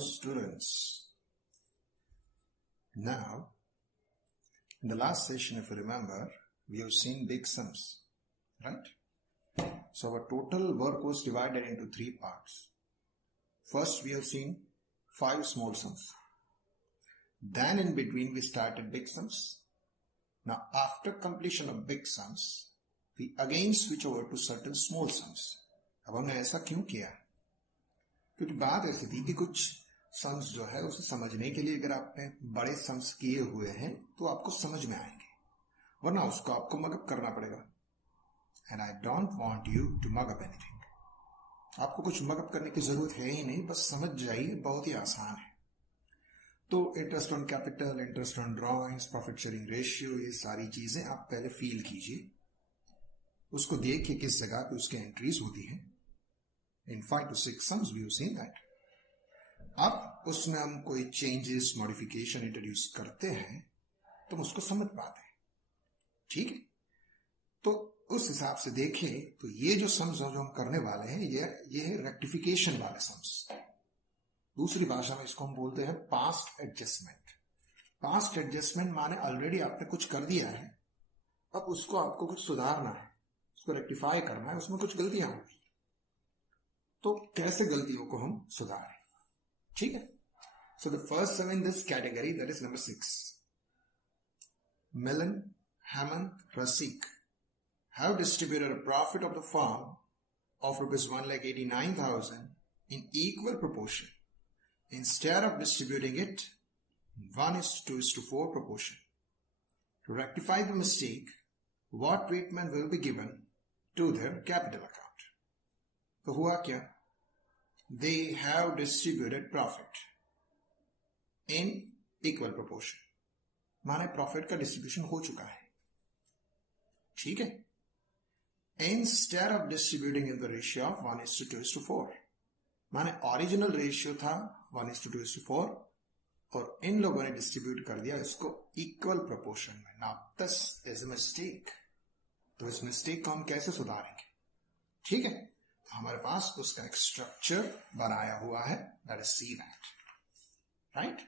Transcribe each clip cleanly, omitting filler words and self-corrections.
students. Now, in the last session, if you remember, we have seen big sums, right? So our total work was divided into 3 parts. First, we have seen 5 small sums. Then in between, we started big sums. Now, after completion of big sums, we again switch over to certain small sums. अब हमने ऐसा क्यों किया? क्योंकि बात ऐसी थी कि कुछ सम्स जो है उसे समझने के लिए अगर आपने बड़े सम्स किए हुए हैं तो आपको समझ में आएंगे, वरना उसको आपको मगअप करना पड़ेगा. And I don't want you to mug up anything. आपको कुछ मगअप करने की जरूरत है ही नहीं, बस समझ जाइए, बहुत ही आसान है. तो interest on capital, interest on drawings, profit sharing ratio, ये सारी चीजें आप पहले फील कीजिए, उसको देखिए किस जगह पे उसके एंट्रीज होती हैं. In 5 to 6 sums we have seen that. अब उसमें हम कोई चेंजेस, मॉडिफिकेशन इंट्रोड्यूस करते हैं तो हम उसको समझ पाते हैं. ठीक है, तो उस हिसाब से देखें तो ये जो सम्स जो हम करने वाले हैं ये है रेक्टिफिकेशन वाले सम्स. दूसरी भाषा में इसको हम बोलते हैं पास्ट एडजस्टमेंट. पास्ट एडजस्टमेंट माने ऑलरेडी आपने कुछ कर दिया है, अब उसको आपको कुछ सुधारना है, उसको रेक्टिफाई करना है, उसमें कुछ गलतियां होंगी, तो कैसे गलतियों को हम सुधारें. ठीक है. So the first sum in this category, that is number 6. Millen, Hammond, Rasik have distributed a profit of the firm of rupees 1,89,000 in equal proportion. Instead of distributing it 1:2:4 proportion. To rectify the mistake, what treatment will be given to their capital account? तो हुआ क्या? They have distributed profit in equal proportion. माने profit का distribution हो चुका है. ठीक है. Instead of distributing in the ratio of 1:2:4, माने ओरिजिनल रेशियो था 1:2:4 और इन लोगों ने डिस्ट्रीब्यूट कर दिया इसको इक्वल प्रोपोर्शन में. Now this is a mistake. तो इस मिस्टेक को हम कैसे सुधारेंगे? ठीक है, तो हमारे पास उसका एक स्ट्रक्चर बनाया हुआ है, that is see that, right.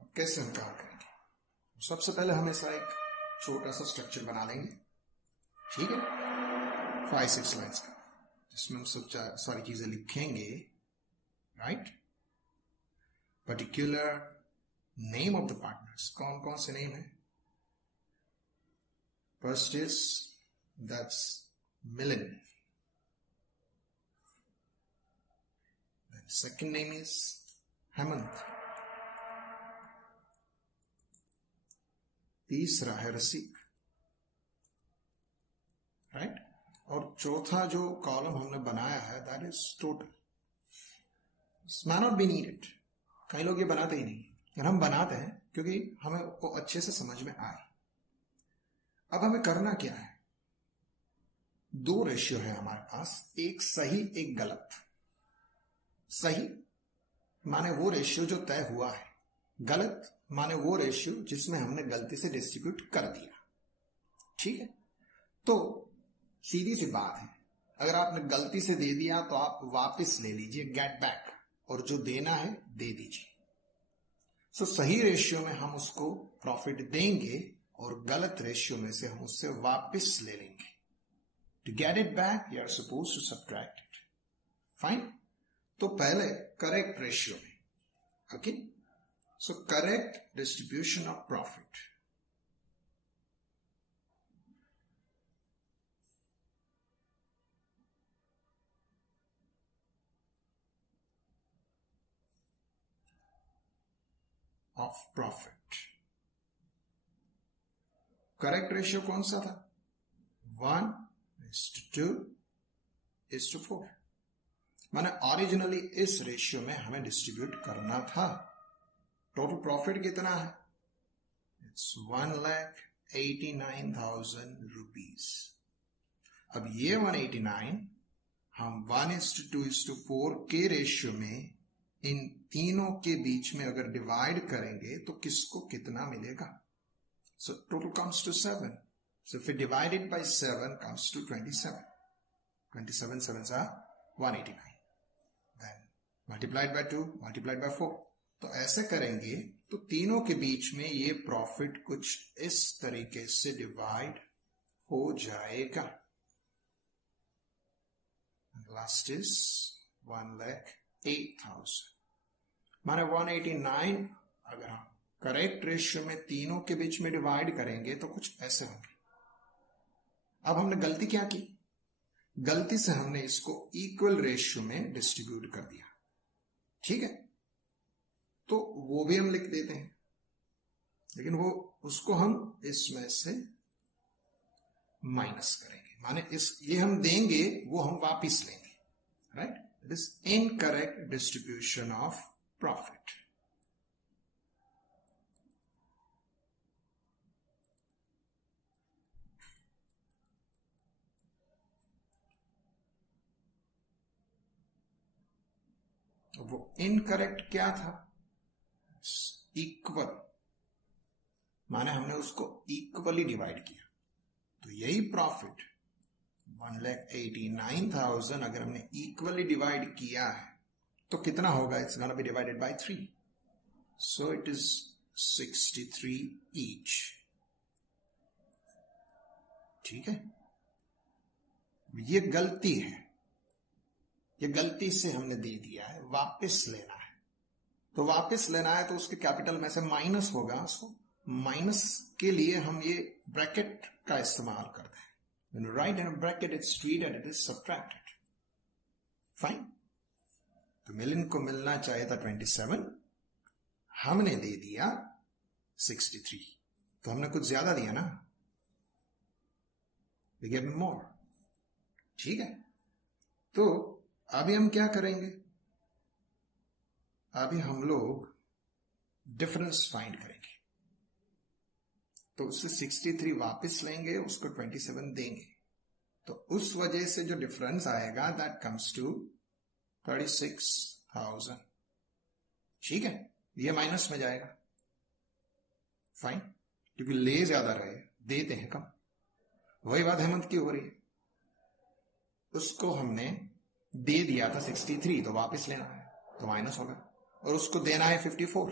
अब कैसे हम काम करेंगे? सबसे पहले हम ऐसा एक छोटा सा स्ट्रक्चर बना लेंगे. ठीक है, 5-6 लाइन्स का, जिसमें हम सब सारी चीजें लिखेंगे, right. Particular name of the partners, कौन कौन से नेम है? First is that's Millen. Then second name is Hammond. तीसरा है रसीक, राइट. और चौथा जो कॉलम हमने बनाया है that is total. may not be needed. कई लोग ये बनाते ही नहीं, और हम बनाते हैं क्योंकि हमें वो अच्छे से समझ में आए. अब हमें करना क्या है? 2 रेशियो है हमारे पास, एक सही एक गलत. सही माने वो रेशियो जो तय हुआ है, गलत माने वो रेशियो जिसमें हमने गलती से डिस्ट्रीब्यूट कर दिया. ठीक है, तो सीधी सी बात है, अगर आपने गलती से दे दिया तो आप वापस ले लीजिए, गेट बैक, और जो देना है दे दीजिए. सो सही रेशियो में हम उसको प्रॉफिट देंगे और गलत रेशियो में से हम उससे वापस ले लेंगे. To get it back you are suppose to subtract it. Fine. तो पहले करेक्ट रेशियो में, okay. So correct distribution of profit. Of profit. Correct ratio कौन सा था? 1:2:4. माने ओरिजिनली इस रेशियो में हमें डिस्ट्रीब्यूट करना था. टोटल प्रॉफिट कितना है? It's 1,89,000 rupees. अब ये 189 हम 1:2:4 के रेशियो में इन तीनों के बीच में अगर डिवाइड करेंगे तो किसको कितना मिलेगा? So total comes to 7. So if we divide it by 7 comes to 27. 27 sevens are 189. Then multiplied by 2, multiplied by 4. तो ऐसे करेंगे तो तीनों के बीच में ये प्रॉफिट कुछ इस तरीके से डिवाइड हो जाएगा। लास्ट इज 1,08,000 माने 189। अगर हम करेक्ट रेशियो में तीनों के बीच में डिवाइड करेंगे तो कुछ ऐसे होंगे। अब हमने गलती क्या की? गलती से हमने इसको इक्वल रेशियो में डिस्ट्रीब्यूट कर दिया। ठीक है, तो वो भी हम लिख देते हैं, लेकिन वो उसको हम इसमें से माइनस करेंगे। माने ये हम देंगे, वो हम वापिस लेंगे। Right, it is incorrect distribution of profit. वो इनकरेक्ट क्या था? इक्वल, माने हमने उसको इक्वली डिवाइड किया। तो यही प्रॉफिट 1,89,000 अगर हमने इक्वली डिवाइड किया है तो कितना होगा? It's gonna B divided by 3, so it is 63 each. ठीक है, ये गलती है, ये गलती से हमने दे दिया है, वापस लेना है। तो वापस लेना है तो उसके कैपिटल में से माइनस होगा, सो माइनस के लिए हम ये ब्रैकेट का इस्तेमाल करते हैं। When you write in a bracket, it's treated, it is subtracted. Fine. तो मिलिन को मिलना चाहिए था 27, हमने दे दिया 63। तो हमने कुछ ज्यादा दिया ना, we gave him more। ठीक है, तो अभी हम क्या करेंगे? अभी हम लोग डिफरेंस फाइंड करेंगे। तो उससे 63 वापस लेंगे, उसको 27 देंगे, तो उस वजह से जो डिफरेंस आएगा दैट कम्स टू 36,000। ठीक है, ये माइनस में जाएगा। फाइन, क्योंकि ले ज्यादा रहे, देते हैं कम। वही बात हेमंत की हो रही है, उसको हमने दे दिया था 63, तो वापस लेना है तो माइनस होगा, और उसको देना है 54,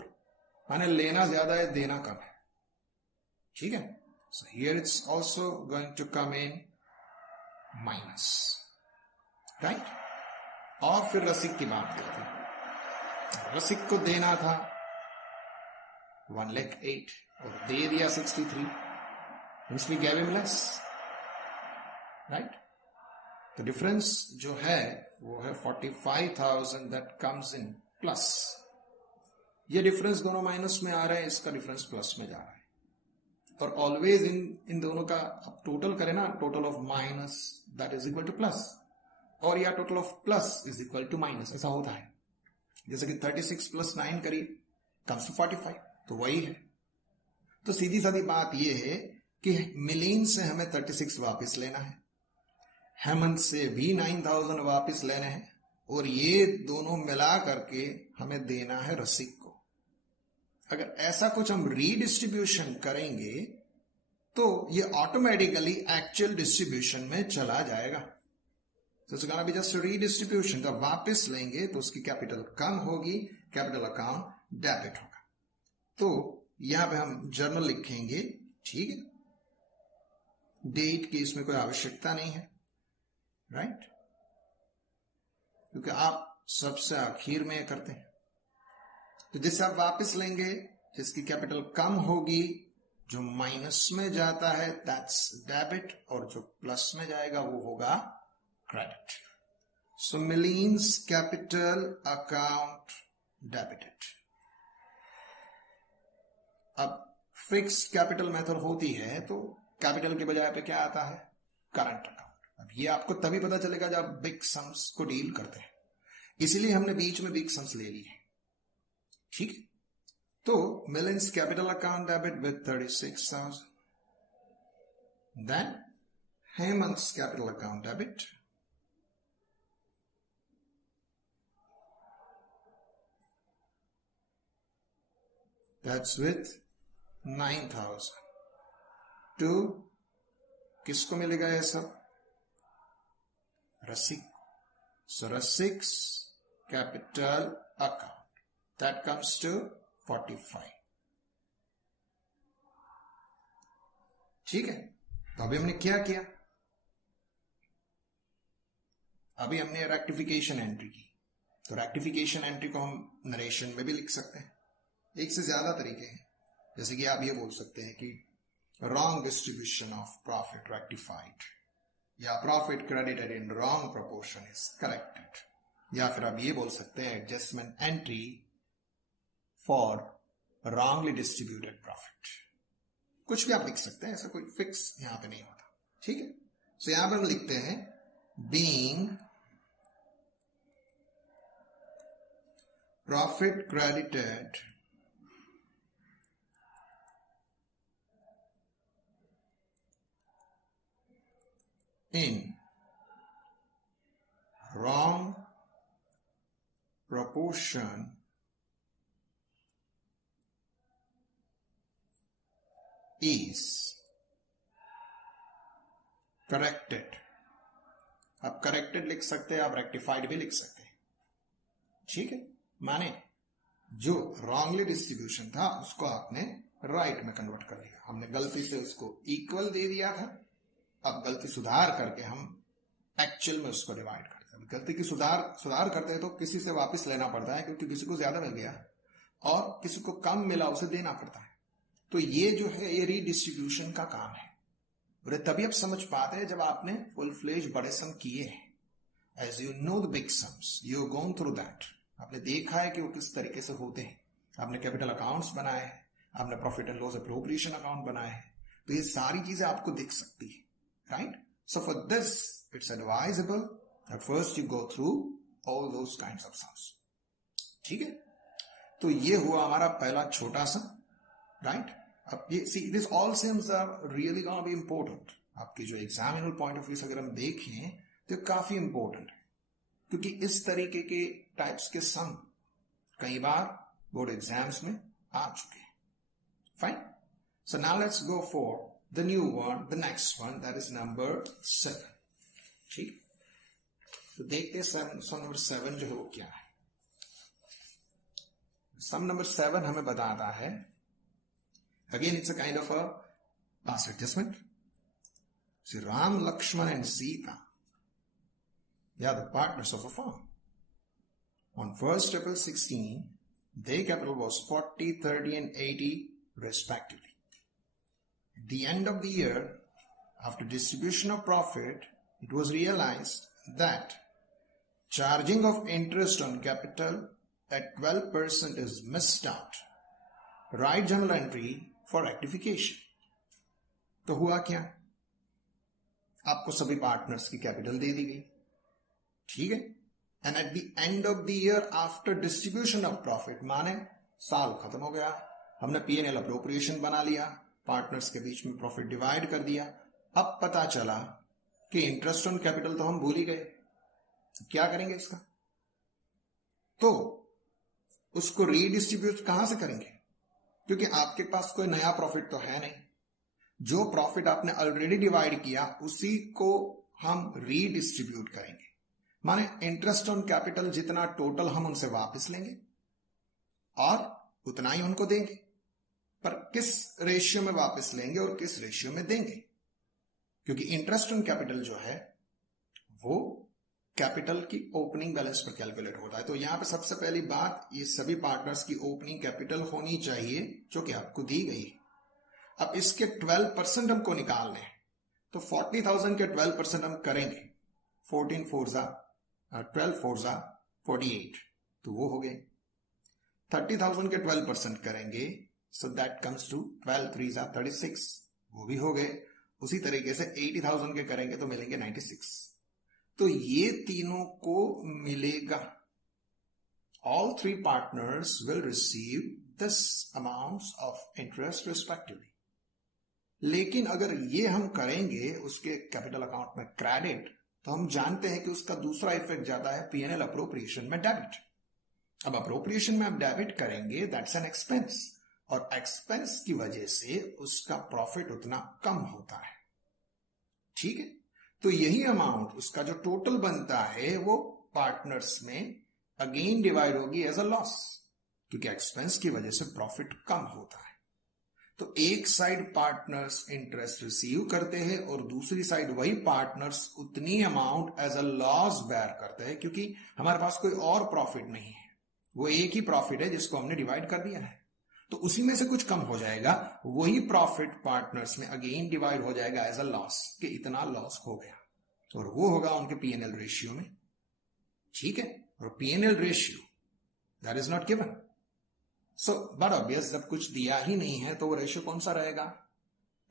माने लेना ज्यादा है, देना कम है। ठीक है, so here it's also going to come in minus. Right, और फिर रसिक की बात करते हैं। रसिक को देना था 1,08,000 और दे दिया 63, means we gave him less. Right, तो डिफरेंस जो है वो है 45,000 दैट कम्स इन प्लस। ये डिफरेंस दोनों माइनस में आ रहा है, इसका डिफरेंस प्लस में जा रहा है। और ऑलवेज इन दोनों का आप टोटल करें ना, total of minus that is equal to plus, और या total of plus is equal to minus, ऐसा होता है। जैसे कि 36 + 9 करिए, कम्स टू 45, तो वही है। तो सीधी सादी बात यह है कि मिलिन से हमें 36 वापस लेना है, हेमंत से भी 9,000 वापस लेने हैं, और ये दोनों मिला करके हमें देना है रसिक को। अगर ऐसा कुछ हम रीडिस्ट्रीब्यूशन करेंगे तो ये ऑटोमेटिकली एक्चुअल डिस्ट्रीब्यूशन में चला जाएगा। तो it's gonna be just redistribution. जब वापस लेंगे तो उसकी कैपिटल कम होगी, कैपिटल अकाउंट डेबिट होगा। तो यहां पे हम जर्नल लिखेंगे। ठीक है, डेट की इसमें कोई आवश्यकता नहीं है। राइट, क्योंकि आप सबसे आखिर में करते हैं। तो जिससे आप वापस लेंगे, जिसकी कैपिटल कम होगी, जो माइनस में जाता है दैट्स डेबिट, और जो प्लस में जाएगा वो होगा क्रेडिट। सो मिलिन्स कैपिटल अकाउंट डेबिटेड। अब फिक्स कैपिटल मेथड होती है तो कैपिटल के बजाय पे क्या आता है? Current account. अब ये आपको तभी पता चलेगा जब आप बिग सम्स को डील करते हैं, इसीलिए हमने बीच में बिग सम्स ले लिए। ठीक, तो Milin's capital account debit with 36,000, then Hemant's capital account debit that's with 9,000 to किसको मिलेगा ये सब? Rasik. So Rasik's capital account That comes to 45. ठीक है, तो अभी हमने क्या किया, अभी हमने रेक्टिफिकेशन एंट्री की। तो रेक्टिफिकेशन एंट्री को हम नरेशन में भी लिख सकते हैं, एक से ज्यादा तरीके हैं। जैसे कि आप ये बोल सकते हैं कि wrong distribution of profit rectified, या profit credited in wrong proportion is corrected, या फिर आप ये बोल सकते हैं adjustment entry for wrongly distributed profit. कुछ भी आप लिख सकते हैं, ऐसा कोई फिक्स यहां पे नहीं होता। ठीक है, तो यहां पर हम लिखते हैं being profit credited in wrong proportion is corrected। आप करेक्टेड लिख सकते हैं, आप रेक्टिफाइड भी लिख सकते हैं। ठीक है, माने जो रॉन्गली डिस्ट्रीब्यूशन था उसको आपने राइट में कन्वर्ट कर लिया। हमने गलती से उसको इक्वल दे दिया था, अब गलती सुधार करके हम एक्चुअल में उसको डिवाइड करते हैं। गलती की सुधार करते हैं तो किसी से वापस लेना पड़ता है, क्योंकि किसी को ज्यादा मिल गया और किसी को कम मिला, उसे देना पड़ता है। तो ये जो है ये रीडिस्ट्रीब्यूशन का काम है। और तभी आप समझ पाते हैं जब आपने फुल फ्लेज बड़े सम किए हैं। As you know the big sums, you gone through that. आपने देखा है कि वो किस तरीके से होते हैं। आपने कैपिटल अकाउंट्स बनाए हैं, आपने profit and loss appropriation account बनाए हैं, तो ये सारी चीजें आपको दिख सकती है। Right? So for this, it's advisable that first you go through all those kinds of sums. ठीक है, तो ये हुआ हमारा पहला छोटा सा, right? अब ये see this all sums are really gonna be important। आपकी जो एग्जामिनल पॉइंट ऑफ व्यू से अगर हम देखें तो काफी इंपॉर्टेंट है, क्योंकि इस तरीके के टाइप्स के सम कई बार बोर्ड एग्जाम्स में आ चुके हैं। Fine, so now let's go for the new one, the next one, that is number 7। ठीक, तो देखते हैं सम नंबर 7 जो है वो क्या है। सम नंबर 7 हमें बताता है, again it's a kind of a pass adjustment. See, Ram, Lakshman and Sita, they are the partners of a farm। On 1st April 16, their capital was 40, 30 and 80 respectively। At the end of the year, after distribution of profit, it was realized that charging of interest on capital at 12% is missed out। Write journal entry for rectification। तो हुआ क्या, आपको सभी partners की capital दे दी गई। ठीक है, and eight the end of the year after distribution of profit, माने साल खत्म हो गया, हमने P&L अप्रोप्रिएशन बना लिया, पार्टनर्स के बीच में प्रॉफिट डिवाइड कर दिया। अब पता चला कि इंटरेस्ट ऑन कैपिटल तो हम भूल ही गए, क्या करेंगे इसका? तो उसको रीडिस्ट्रीब्यूट कहां से करेंगे, क्योंकि आपके पास कोई नया प्रॉफिट तो है नहीं। जो प्रॉफिट आपने ऑलरेडी डिवाइड किया उसी को हम रीडिस्ट्रीब्यूट करेंगे। माने इंटरेस्ट ऑन कैपिटल जितना टोटल हम उनसे वापस लेंगे और उतना ही उनको देंगे, पर किस रेशियो में वापस लेंगे और किस रेशियो में देंगे, क्योंकि इंटरेस्ट ऑन कैपिटल जो है वो कैपिटल की ओपनिंग बैलेंस पर कैलकुलेट होता है। तो यहां पे सबसे पहली बात, ये सभी पार्टनर्स की ओपनिंग कैपिटल होनी चाहिए जो कि आपको दी गई है। अब इसके 12% हमको निकालने हैं, तो 40,000 के 12% हम करेंगे, 14 4 12 4 48, तो वो हो गए। 30,000 के 12% करेंगे, सो दैट कम्स टू 12 3 36, वो भी हो गए। उसी तरीके से 80,000 के करेंगे तो मिलेंगे 96। तो ये तीनों को मिलेगा। All three partners will receive this amounts of interest respectively। लेकिन अगर ये हम करेंगे उसके कैपिटल अकाउंट में क्रेडिट, तो हम जानते हैं कि उसका दूसरा इफेक्ट जाता है P&L अप्रोप्रिएशन में डेबिट। अब अप्रोप्रिएशन में आप डेबिट करेंगे, दैट्स एन एक्सपेंस, और एक्सपेंस की वजह से उसका प्रॉफिट उतना कम होता है। ठीक है, तो यही अमाउंट उसका जो टोटल बनता है वो पार्टनर्स में अगेन डिवाइड होगी एज अ लॉस। क्योंकि एक्सपेंस की वजह से प्रॉफिट कम होता है। तो एक साइड पार्टनर्स इंटरेस्ट रिसीव करते हैं और दूसरी साइड वही पार्टनर्स उतनी amount as a loss bear करते हैं, क्योंकि हमारे पास कोई और प्रॉफिट नहीं है, वो एक ही प्रॉफिट है जिसको हमने डिवाइड कर दिया है। तो उसी में से कुछ कम हो जाएगा, वही प्रॉफिट पार्टनर्स में अगेन डिवाइड हो जाएगा एज अ लॉस, कि इतना लॉस हो गया, और वो होगा उनके पीएनएल रेशियो में। ठीक है, और PNL ratio that is not given, so but obvious जब कुछ दिया ही नहीं है तो वो रेशियो कौन सा रहेगा,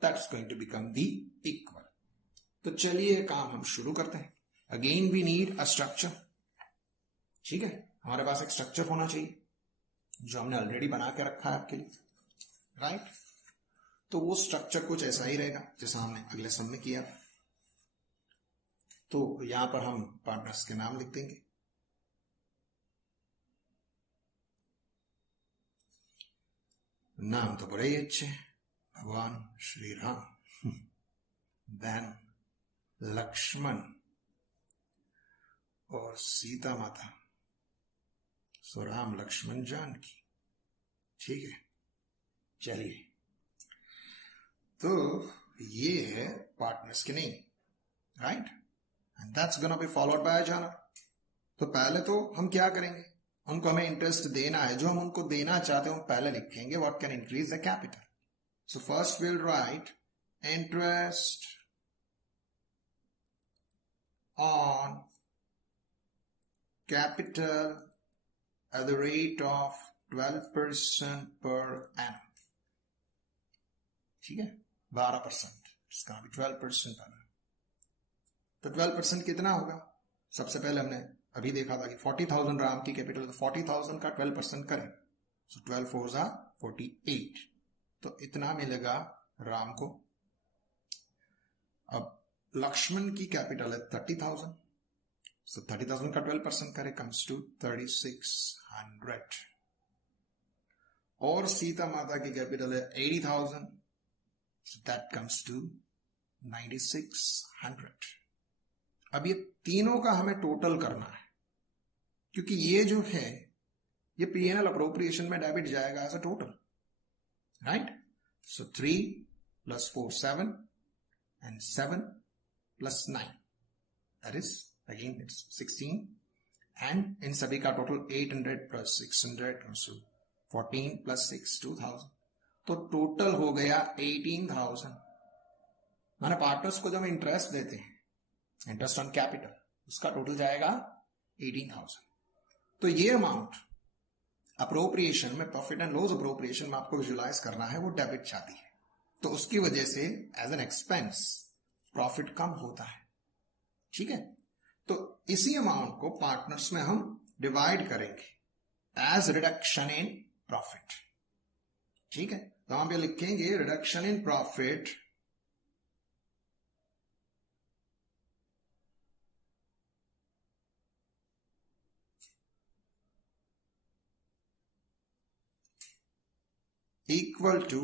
that's going to become the equal. तो चलिए काम हम शुरू करते हैं। Again we need a structure. ठीक है, हमारे पास एक स्ट्रक्चर होना चाहिए जो हमने ऑलरेडी बना के रखा है आपके लिए, राइट। तो वो स्ट्रक्चर कुछ ऐसा ही रहेगा जैसा हमने अगले सम में किया। तो यहां पर हम पार्टनर्स के नाम लिख देंगे। नाम तो बड़े ही अच्छे, भगवान श्री राम, देन लक्ष्मण और सीता माता, सो राम लक्ष्मण जानकी। ठीक है, चलिए, तो ये है पार्टनर्स के name, right, and that's gonna be followed by a journal. तो पहले तो हम क्या करेंगे, उनको हमें इंटरेस्ट देना है, जो हम उनको देना चाहते हैं हम पहले लिखेंगे what can increase the capital. So first will write interest on capital at the rate of 12% per annum. ठीक है, 12%, इसका भी 12% पर annum। तो 12% कितना होगा, सबसे पहले हमने अभी देखा था कि 40,000 राम की कैपिटल, तो 40,000 का 12% करें, सो 12 4 जा 48, तो इतना मिलेगा राम को। अब लक्ष्मण की कैपिटल है 30,000, so 30,000 का 12% करें, comes to 3,600। और सीता माता की कैपिटल है 80,000, so that comes to 9,600। अब ये तीनों का हमें टोटल करना है, क्योंकि ये जो है ये पीएनएल अप्रोप्रिएशन में डेबिट जाएगा as a total, right. So 3 + 4 7 and 7 + 9, that is again it's 16, and इन सभी का टोटल 800 + 600 so 14 + 6 2000, तो टोटल हो गया 18,000। माने पार्टनर्स को जब हम इंटरेस्ट देते हैं, इंटरेस्ट ऑन कैपिटल, उसका टोटल जाएगा 18,000। तो ये अमाउंट अप्रोप्रिएशन में, प्रॉफिट एंड लॉस अप्रोप्रिएशन में आपको विजुलाइज करना है, वो डेबिट जाती है, तो उसकी वजह से एज एन एक्सपेंस प्रॉफिट कम होता है। ठीक है, तो इसी अमाउंट को पार्टनर्स में हम डिवाइड करेंगे एज रिडक्शन इन प्रॉफिट। ठीक है, तो हम ये लिखेंगे reduction in profit equal to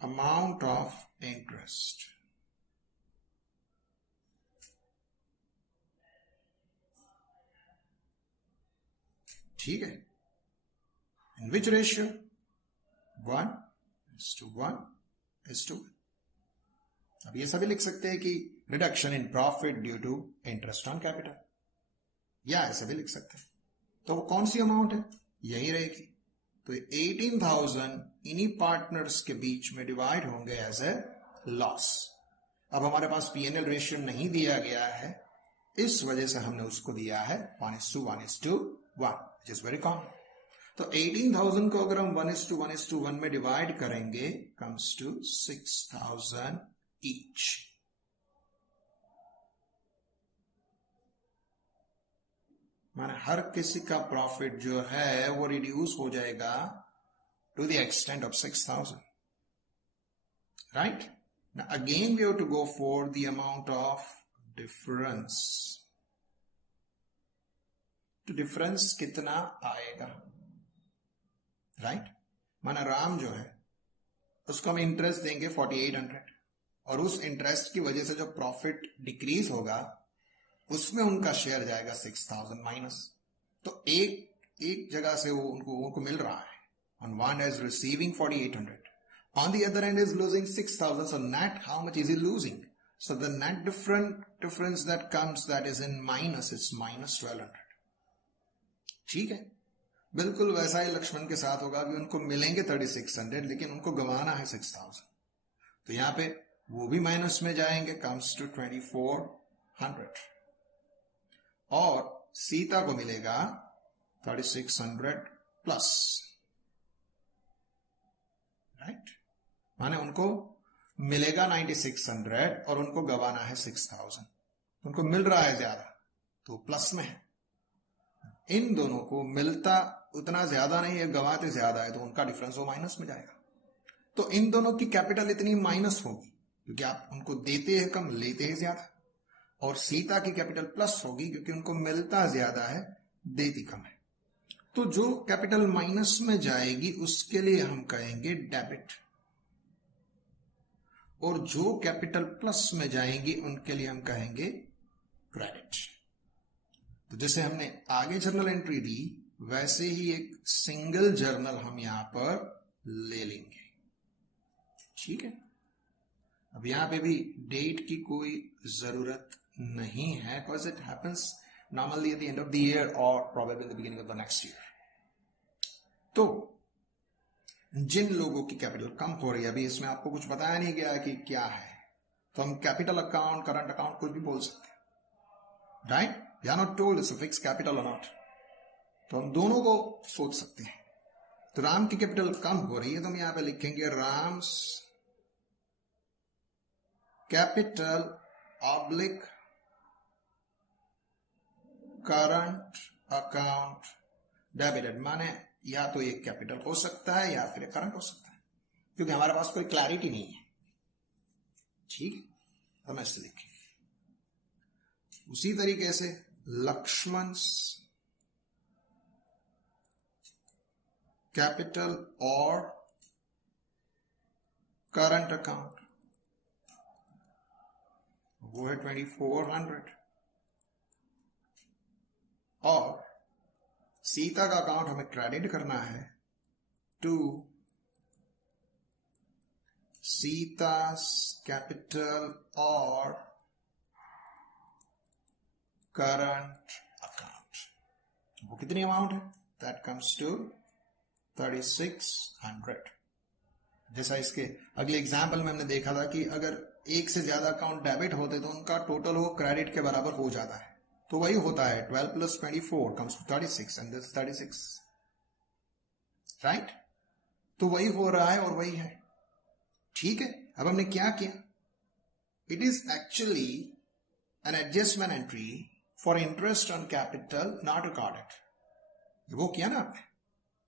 amount of interest। ठीक है, in which ratio, 1:1:1। अब ये सभी लिख सकते हैं कि reduction in profit due to interest on capital, या ऐसे भी लिख सकते हैं। तो वो कौन सी अमाउंट है, यही रहेगी। तो 18,000 इन्हीं पार्टनर्स के बीच में डिवाइड होंगे एज ए लॉस। अब हमारे पास पीएनएल रेशियो नहीं दिया गया है, इस वजह से हमने उसको दिया है 1:1:1, which is very common। तो 18,000 को अगर हम 1:1:1 में डिवाइड करेंगे, comes to 6,000 each। माने हर किसी का प्रॉफिट जो है वो रिड्यूस हो जाएगा to the extent of 6,000, right. Now again we have to go for the amount of difference। तो डिफरेंस कितना आएगा, राइट। माना राम जो है उसको हम इंटरेस्ट देंगे 4,800, और उस इंटरेस्ट की वजह से जो प्रॉफिट डिक्रीज होगा उसमें उनका शेयर जाएगा 6000 माइनस। तो एक जगह से वो उनको मिल रहा है। On one is receiving 4800. On the other end is losing 6000. So net, how much is he losing? So the net difference that comes, that is in minus, it's minus 1200. ठीक है, बिल्कुल वैसा ही लक्ष्मण के साथ होगा कि उनको मिलेंगे 3600 लेकिन उनको गंवाना है 6000। तो यहां पे वो भी माइनस में जाएंगे, comes to 2400। और सीता को मिलेगा 3600 प्लस, राइट, माने उनको मिलेगा 9600 और उनको गवाना है 6000। उनको मिल रहा है ज्यादा तो प्लस में है। इन दोनों को मिलता उतना ज्यादा नहीं है, गवाते ज्यादा है, तो उनका डिफरेंस वो माइनस में जाएगा। तो इन दोनों की कैपिटल इतनी माइनस होगी क्योंकि आप उनको देते हैं कम, लेते हैं ज्यादा। और सीता की कैपिटल प्लस होगी क्योंकि उनको मिलता ज्यादा है, देती कम है। तो जो कैपिटल माइनस में जाएगी उसके लिए हम कहेंगे डेबिट, और जो कैपिटल प्लस में जाएंगी उनके लिए हम कहेंगे क्रेडिट। तो जैसे हमने आगे जर्नल एंट्री दी वैसे ही एक सिंगल जर्नल हम यहां पर ले लेंगे, ठीक है। अब यहां पे भी डेट की कोई जरूरत नहीं है, because it happens normally at the end of the year और probably the beginning of the next year. तो जिन लोगों की कैपिटल कम हो रही है, अभी इसमें आपको कुछ बताया नहीं गया है कि क्या है, तो हम कैपिटल अकाउंट, करंट अकाउंट कुछ भी बोल सकते हैं, right. We are not told it's a fix capital और नॉट, तो हम दोनों को सोच सकते हैं। तो राम की कैपिटल कम हो रही है तो हम यहां पे लिखेंगे Ram's capital oblique current account debited, माने या तो एक कैपिटल हो सकता है या फिर करंट हो सकता है, क्योंकि हमारे पास कोई क्लैरिटी नहीं है, ठीक है। तो हम ऐसे लिखें। उसी तरीके से लक्ष्मण's कैपिटल और करंट अकाउंट वो है 2400, और सीता का अकाउंट हमें क्रेडिट करना है टू सीता's कैपिटल और करंट अकाउंट। वो कितनी अमाउंट है, दैट कम्स टू 3600। जैसा इसके अगले एग्जाम्पल में हमने देखा था कि अगर एक से ज्यादा अकाउंट डेबिट होते तो उनका टोटल वो क्रेडिट के बराबर हो जाता है, तो वही होता है 12 + 24 comes to 36 and this 36, right. तो वही हो रहा है और वही है, ठीक है। अब हमने क्या किया, it is actually an adjustment entry for interest on capital not recorded, वो किया ना आपने।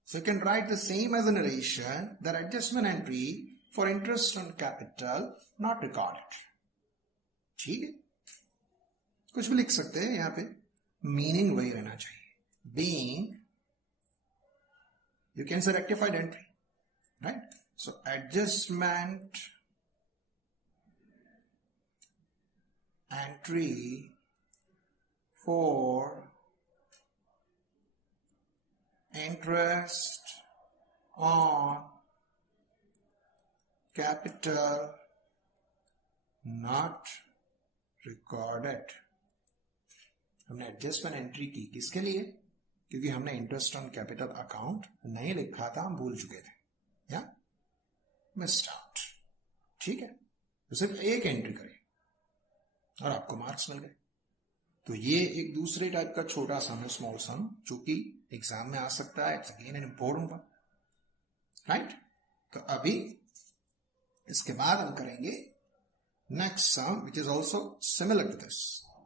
So you can write the same as a narration, that adjustment entry for interest on capital not recorded, ठीक है। कुछ भी लिख सकते हैं यहां पे, मीनिंग वही रहना चाहिए। being, you can say rectified entry, right? So adjustment entry for interest on capital not recorded। हमने एडजस्टमेंट एंट्री की किसके लिए, क्योंकि हमने इंटरेस्ट ऑन कैपिटल अकाउंट नहीं लिखा था, हम भूल चुके थे या मिस्ड आउट, ठीक है। तो सिर्फ एक एंट्री करें और आपको मार्क्स मिल गए। तो ये एक दूसरे टाइप का छोटा सम है, स्मॉल सम, जो कि एग्जाम में आ सकता है। It's again an important one, right. तो अभी इसके बाद हम करेंगे next sum which is also similar to this.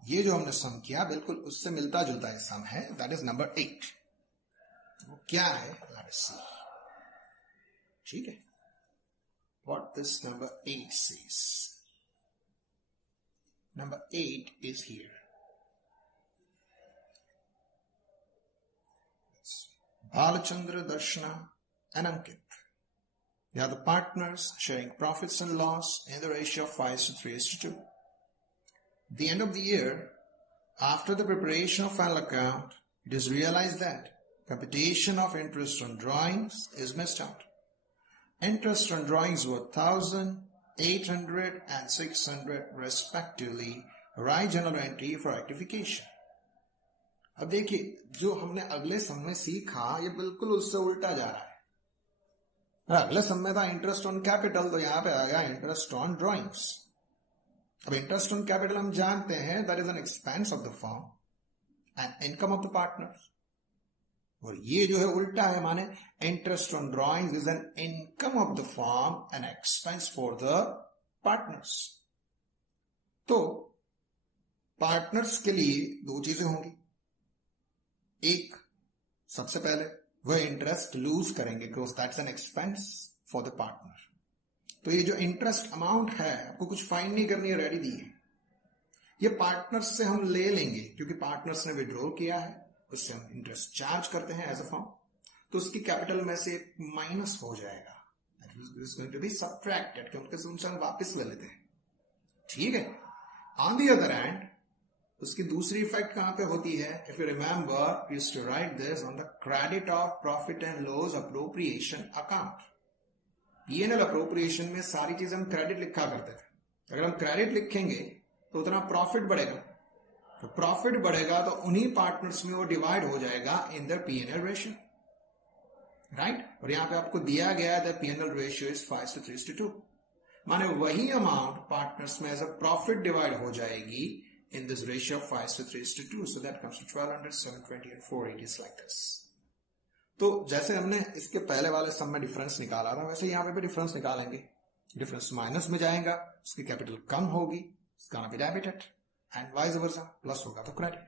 ये जो हमने सम किया बिल्कुल उससे मिलता जुलता है सम है, दैट इज नंबर 8। वो क्या है, लेट्स सी, ठीक है, what this number 8 says. Number 8 is here. Balachandra, Darshana and Ankit, they are the partners sharing profits and loss in the ratio of 5:3:2. At the end of the year, after the preparation of final account, it is realized that computation of interest on drawings is missed out. Interest on drawings were 1,000, 800 and 600 respectively. Write journal entry for rectification. अब देखिए, जो हमने अगले सम में सीखा ये बिल्कुल उससे उल्टा जा रहा है। अगले सम में था इंटरेस्ट ऑन कैपिटल, तो यहां पे आ गया इंटरेस्ट ऑन ड्रॉइंग्स। अब इंटरेस्ट ऑन कैपिटल हम जानते हैं that is an expense of the firm and income of the partners, और ये जो है उल्टा है, माने interest on drawings is an income of the firm and expense for the partners. तो पार्टनर्स के लिए दो चीजें होंगी। एक, सबसे पहले वह इंटरेस्ट लूज करेंगे because that's an expense for the partner. तो ये जो इंटरेस्ट अमाउंट है आपको कुछ फाइन नहीं करनी है, रेडी दी है, ये पार्टनर्स से हम ले लेंगे क्योंकि पार्टनर्स ने विड्रॉ किया है, उससे हम इंटरेस्ट चार्ज करते हैं एज अ फर्म, तो उसकी कैपिटल में से माइनस हो जाएगा, that is going to be subtracted, क्योंकि उनसे हम वापस ले लेते हैं। ठीक है। ऑन द अदर हैंड उसकी दूसरी इफेक्ट कहां पे होती है? If you remember, used to write this on the credit of profit and loss appropriation account. PNL appropriation में सारी चीजें हम क्रेडिट लिखा करते थे। अगर हम क्रेडिट लिखेंगे तो उतना प्रॉफिट बढ़ेगा, तो प्रॉफिट बढ़ेगा तो उन्हीं पार्टनर्स में वो डिवाइड हो जाएगा in the PNL ratio, right. और यहां पे आपको दिया गया है पीएनएल रेशियो इज 5:3:2, माने वही अमाउंट पार्टनर्स में एज अ प्रॉफिट डिवाइड हो जाएगी in this ratio of 5:3:2, so that comes to 1200, 720 and 480 is like this. तो जैसे हमने इसके पहले वाले सम में डिफरेंस निकाला था, वैसे यहां पे भी डिफरेंस निकालेंगे। डिफरेंस माइनस में जाएगा, उसकी कैपिटल कम होगी, इसका ना भी debited, and vice versa, plus होगा तो क्रेडिट।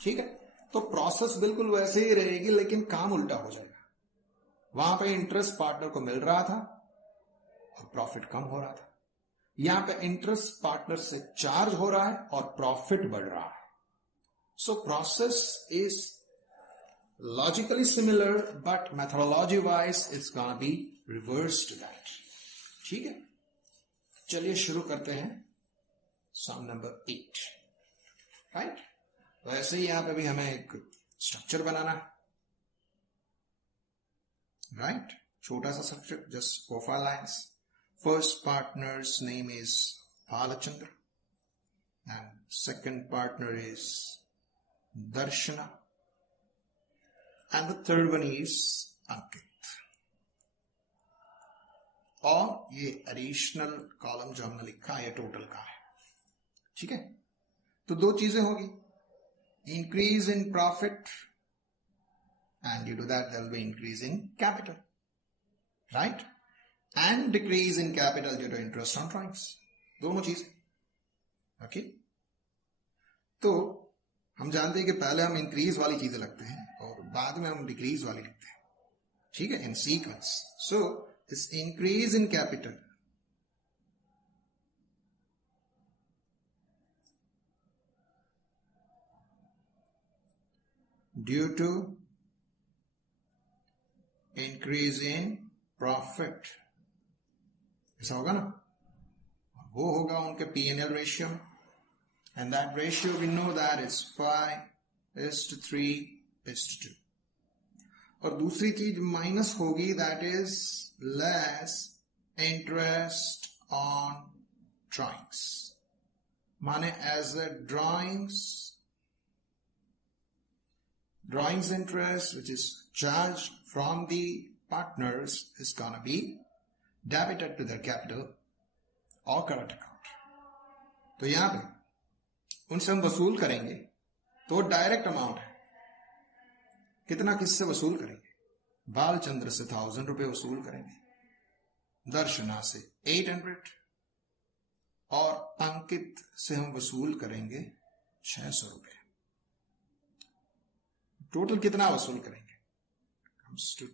ठीक है। तो प्रोसेस बिल्कुल वैसे ही रहेगी, लेकिन काम उल्टा हो जाएगा। वहां पे इंटरेस्ट पार्टनर को मिल रहा था और प्रॉफिट कम हो रहा था, यहां पे इंटरेस्ट पार्टनर से चार्ज हो रहा है और प्रॉफिट बढ़ रहा है। So process is logically similar but methodology wise it's gonna be reverse to that. ठीक है। चलिए शुरू करते हैं सम नंबर 8, राइट। वैसे ही यहां पे भी हमें एक स्ट्रक्चर बनाना है, राइट। छोटा सा structure, just 4-5 lines. First partner's name is Balachandra and second partner is Darshana and the third one is Ankit। और ये एडिशनल कॉलम जो हमने लिखा है टोटल का है। ठीक है। तो दो चीजें होगी, increase in profit and due to that there will be increase in capital, right, and decrease in capital due to interest on drawings, दोनों चीज। ओके। तो हम जानते हैं कि पहले हम इंक्रीज वाली चीजें लिखते हैं और बाद में हम डिक्रीज वाली लिखते हैं। ठीक है, in sequence. So this increase in capital due to increase in profit, ऐसा होगा ना, वो होगा उनके PNL ratio, and that ratio we know that is 5:3:2। और दूसरी चीज माइनस होगी, that is less interest on drawings, माने as a drawings interest which is charge from the partners is gonna be debited to their capital और current account. तो यहां पे उनसे हम वसूल करेंगे तो डायरेक्ट अमाउंट है, कितना किससे वसूल करेंगे? बालचंद्र से 1000 रुपए वसूल करेंगे, दर्शना से 800 और अंकित से हम वसूल करेंगे 600 रुपए। टोटल कितना वसूल करेंगे? comes to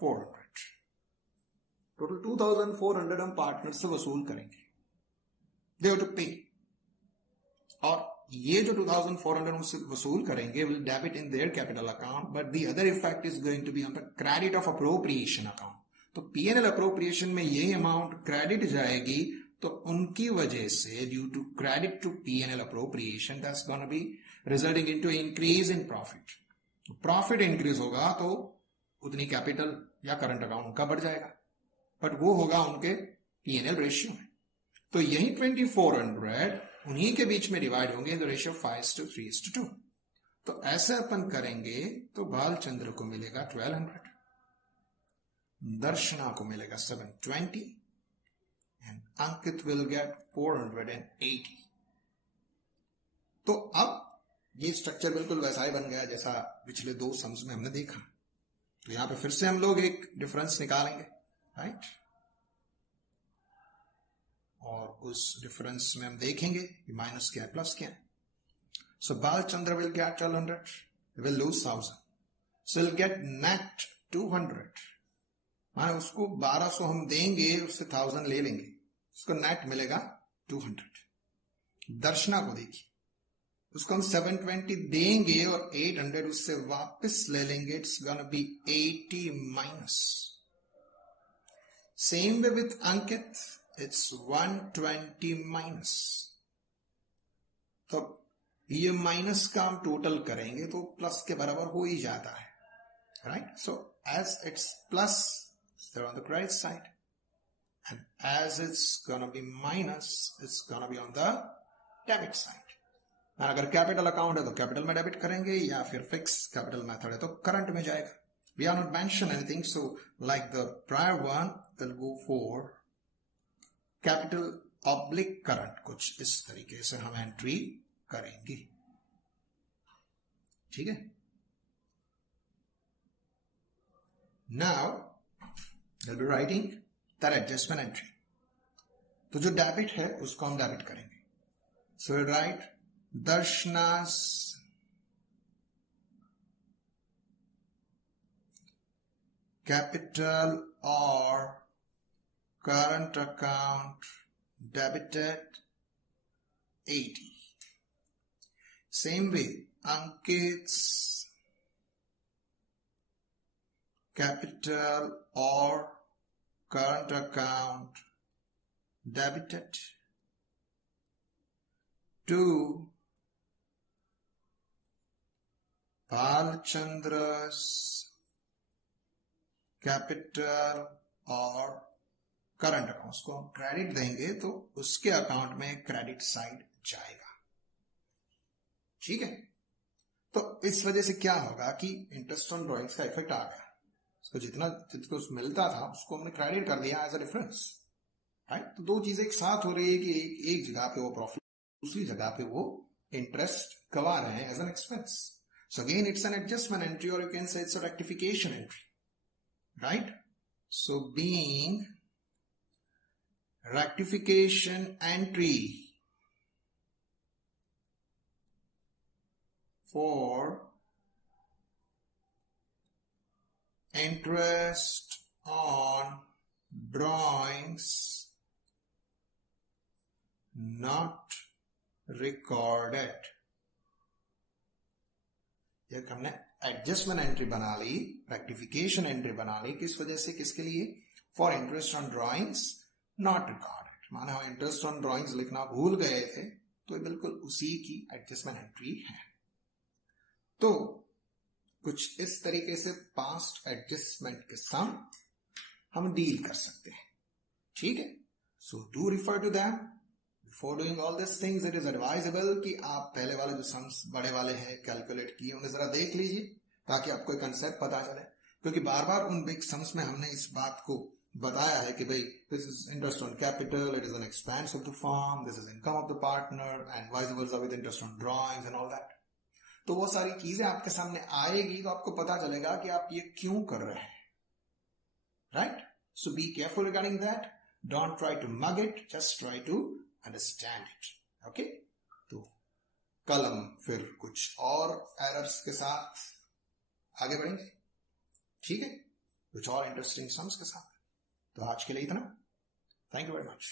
400। टोटल 2400 हम पार्टनर से वसूल करेंगे, दे हैव टू पे। और ये जो 2400 उनसे वसूल करेंगे will debit in their capital account, but the other effect is going to be on the credit of appropriation account. तो पीएनएल अप्रोप्रिएशन में यही अमाउंट क्रेडिट जाएगी तो उनकी वजह से due to credit to P&L appropriation that's gonna be resulting into increase in profit. Profit increase होगा तो उतनी कैपिटल या करंट अकाउंट का बढ़ जाएगा, बट वो होगा उनके P&L रेशियो में। तो यही 2400 उन्हीं के बीच में डिवाइड होंगे इन द रेशियो 5:3:2। तो ऐसे अपन करेंगे तो बालचंद्र को मिलेगा 1200, दर्शना को मिलेगा 720 एंड अंकित विल गेट 480। तो अब ये स्ट्रक्चर बिल्कुल वैसा ही बन गया जैसा पिछले दो सम्स में हमने देखा। तो यहां पे फिर से हम लोग एक डिफरेंस निकालेंगे, राइट, और उस डिफरेंस में हम देखेंगे कि माइनस क्या है प्लस क्या है। So Balchandra will get 1200, will lose 1000, so will get net 200। माने उसको 1200 हम देंगे, उससे 1000 ले लेंगे, उसको नेट मिलेगा 200। दर्शना को देखिए, उसको हम 720 देंगे और 800 उससे वापस ले लेंगे, it's gonna B 80 minus. Same way with Ankit, it's 120 minus. तो ये माइनस का हम टोटल करेंगे तो प्लस के बराबर हो ही जाता है, right. So as it's plus, they're on the credit side, and as it's gonna be minus, it's gonna be on the debit side. अगर कैपिटल अकाउंट है तो कैपिटल में डेबिट करेंगे, या फिर फिक्स कैपिटल मेथड है तो करंट में जाएगा। We are not mention anything, so like the prior one will go for capital oblique current, कुछ इस तरीके से हम एंट्री करेंगे, ठीक है। Now we'll be writing that adjustment entry. तो जो डेबिट है उसको हम डेबिट करेंगे। So we'll write Darshana's capital or current account debited 80. Same way, Ankit's capital or current account debited to Balchandra's capital or current account, उसको हम credit देंगे तो उसके अकाउंट में क्रेडिट साइड जाएगा, ठीक है। तो इस वजह से क्या होगा कि इंटरेस्ट ऑन ड्रॉइंग्स का इफेक्ट आ गया। उसको जितना मिलता था उसको हमने क्रेडिट कर दिया एज अ डिफरेंस, राइट। तो दो चीजें एक साथ हो रही है कि एक जगह पे वो प्रॉफिट, दूसरी जगह पे वो इंटरेस्ट गवा रहे हैं as an expense. So again it's an adjustment entry, और you can say it's a rectification entry, right. So being rectification entry for interest on drawings not recorded। ये हमने एडजस्टमेंट एंट्री बना ली, रेक्टिफिकेशन एंट्री बना ली, किस वजह से, किसके लिए, for interest on drawings not recorded. माना हम इंटरेस्ट ऑन ड्रॉइंग्स लिखना भूल गए थे, तो ये बिल्कुल उसी की एडजस्टमेंट एंट्री है। तो कुछ इस तरीके से पास्ट एडजस्टमेंट के सम हम डील कर सकते हैं, ठीक है। So do refer to them before doing all this things. It is advisable कि आप पहले वाले जो सम्स बड़े वाले हैं कैलकुलेट किए उन्हें जरा देख लीजिए, ताकि आपको एक कंसेप्ट पता चले। क्योंकि बार बार उन बिग सम्स में हमने इस बात को बताया है कि भाई this is interest on capital, it is an expense of the firm, this is income of the partner and vice versa with interest on drawings and all that. तो वो सारी चीजें आपके सामने आएगी तो आपको पता चलेगा कि आप ये क्यों कर रहे हैं, right. So be careful regarding that, don't try to mug it, just try to understand it, okay. तो कल हम फिर कुछ और एरर्स के साथ आगे बढ़ेंगे, ठीक है, कुछ और इंटरेस्टिंग सम्स के साथ। तो आज के लिए इतना, थैंक यू वेरी मच।